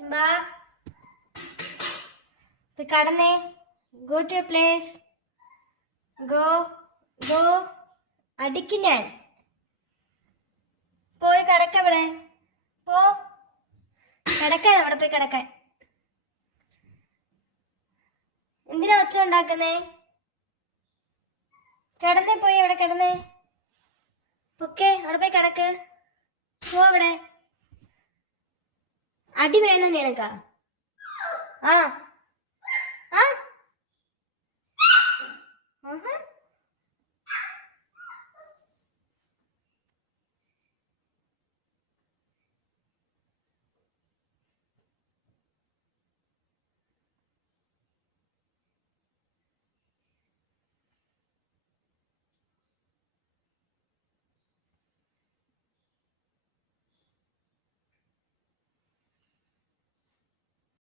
Simba കടന്നേ. Go to place. Go go. അടിക്കും ഞാൻ. പോയി കിടക്കവിടെ. പോ കിടക്കാൻ. അവിടെ പോയി കിടക്കാൻ. എന്തിനാ ഒച്ച ഉണ്ടാക്കുന്നേ? കിടന്നേ. പോയി അവിടെ കിടന്നേ. ഓക്കെ, അവിടെ പോയി കിടക്ക്. പോ അവിടെ. അടി വേണം നിനക്കാ? ആ ആ.